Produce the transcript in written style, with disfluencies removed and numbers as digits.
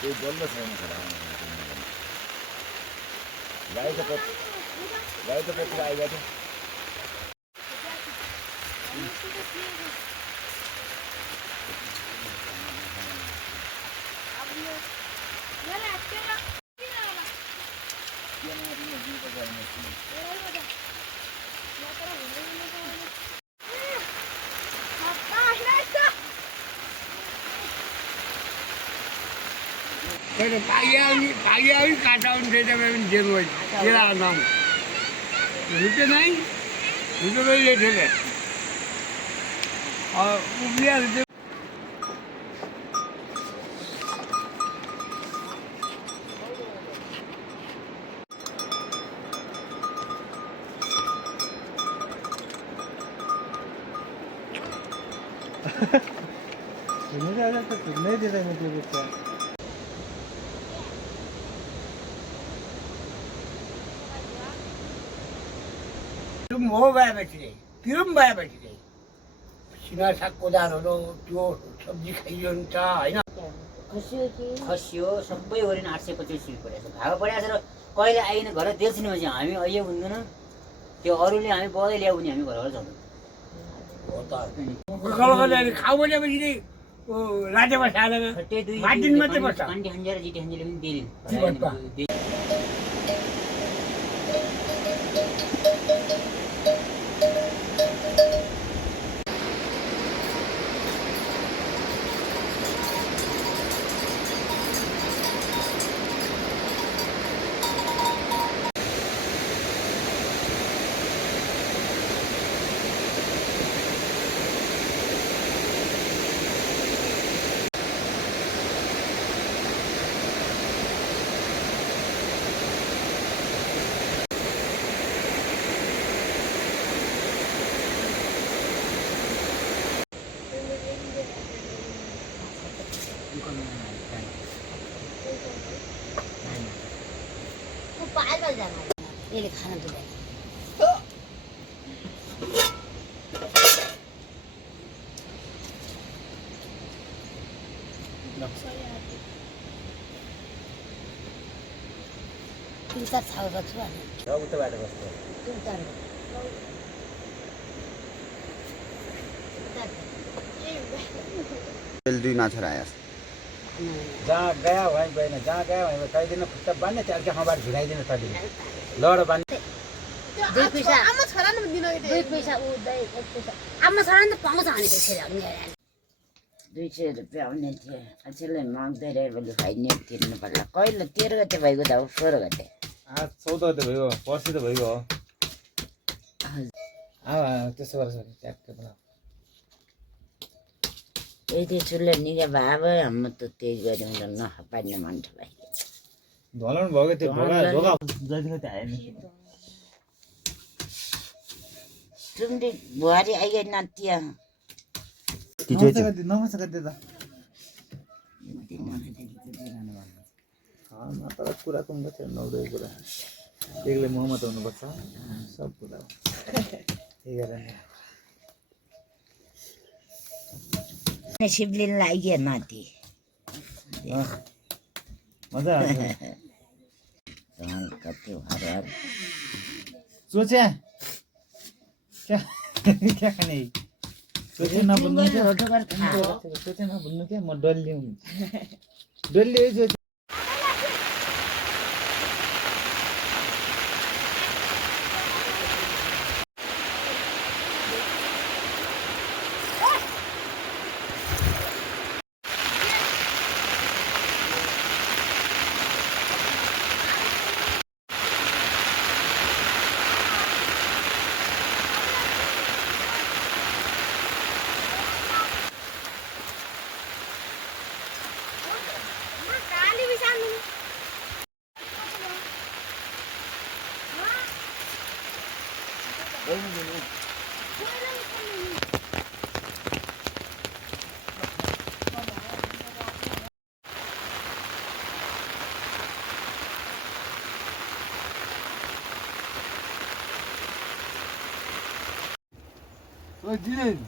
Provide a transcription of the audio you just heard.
त्यो बल्ल छैन खडा गाई त पछि आइगयो थियो pagi kata dia memang jenuh, kira enam. Itu naik, itu boleh jadi. Biar itu. Ini ada tu, ni dia yang dia buat. पिरुम हो भएपछि चाहिँ पिरुम भएपछि चाहिँ सिना साग कोदारोहरू त्यो सब्जी खाइयो नि त होइन खसियो सबै ओरिन 825 रुपियाँ परेको छ भाग परेको छ र कहिले आइन घर बेच्ने भने हामी अहिले हुँदैन त्यो अरूले हामी बदै ल्याउ भने हामी घरबाट जाउँदैन हो त कलकत्ताले खाऊ भनेपछि चाहिँ राजा बसालेर त्यही दुई मार्टिन मात्रै बस्छ कन्टी हन्जेर जिटी हन्जेले पनि दिए यसले खान दिँदैन चार छाउको छु अनि उता बाटो कस्तो त्यो उतार दुई माछा आया जहाँ गया वहीँ गएन जहाँ गया वहीँ कहिदिन खुट्टा बान्ने त्यो अर्को ठाउँबाट झुकाइदिनु तले लड बान्ने दुई पैसा दुई पैसा ऊ दही एक पैसा आमा छोरा त पाउँछ भने त्यसरी 200 रुपियाँ आउने थियो अचेलले माग्दै रहे भने फाइने तिर्नु पर्ला कहिले 13 गते भएको त 16 गते आज 14 गते भयो पर्सि त भयो हो त्यसो गरेर सरी ट्याक्कै बनाऊ यदि चुल्ले निगे भावे हम त त्यही गर्यौँ न नपाड्ने मान्छ भाइ धलाउनु भयो त्यो भोगा भोगा जतिको त्यो आएन चुम्डी बुहारी आइगए नातिया नमस्ते गद्दे त तर कुरा कुन थियो नौदै कुरा एक्लै मोहम्मद हुनुपर्छ सब कुरा शिवलिन लाग्यो नाति मजा आउँछ कति हर सोचे क्या खाने सोचे नबुझ्नु सोचे नबुझ्नु क्या म डल्ले डल्ले Ôi đi lên.